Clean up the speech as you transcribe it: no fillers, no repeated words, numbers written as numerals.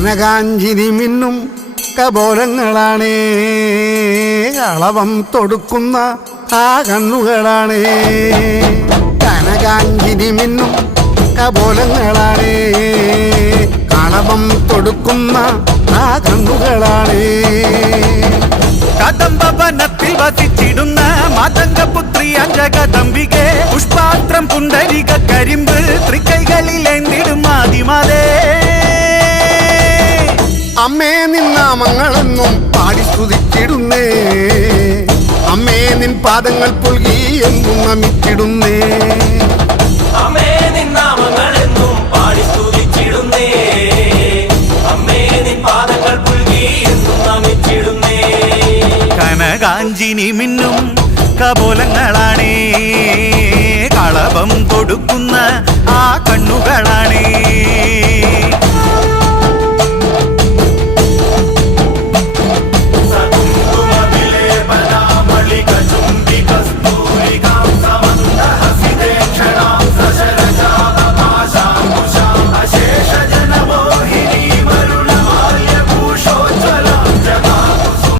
കനകാഞ്ചിരി മിന്നും കപോലങ്ങളാണേ, കളവം തൊടുക്കുന്ന ആ കണ്ണുകളാണേ. കനകാഞ്ചിരി മിന്നും കപോലങ്ങളാണേ, കളവം തൊടുക്കുന്ന ആ കണ്ണുകളാണേ. കദംബവനത്തിൽ വസിച്ചിടുന്ന മാതംഗപുത്രി അഞ്ജകദംബികെ, പുഷ്പാത്രം പുണ്ടരിക കരിമ്പ് തൃക്കൈകളിലേന്തിടും ആദിമാതേ. അമ്മേ നിന്നാമങ്ങളെന്നും പാടി സ്തുതിച്ചിടുന്നേ, അമ്മേ നിൻ പാദങ്ങൾ പുൽകി എന്നും നമിച്ചിടുന്നേ. അമ്മേ നിന്നാമങ്ങളെന്നും പാടി സ്തുതിച്ചിടുന്നേ, അമ്മേ നിൻ പാദങ്ങൾ പുൽകി എന്നും നമിച്ചിടുന്നേ. കനകാഞ്ചിനി മിന്നും കപോലങ്ങളാണേ, കളഭം കൊടുക്കുന്ന ആ കണ്ണുകൾ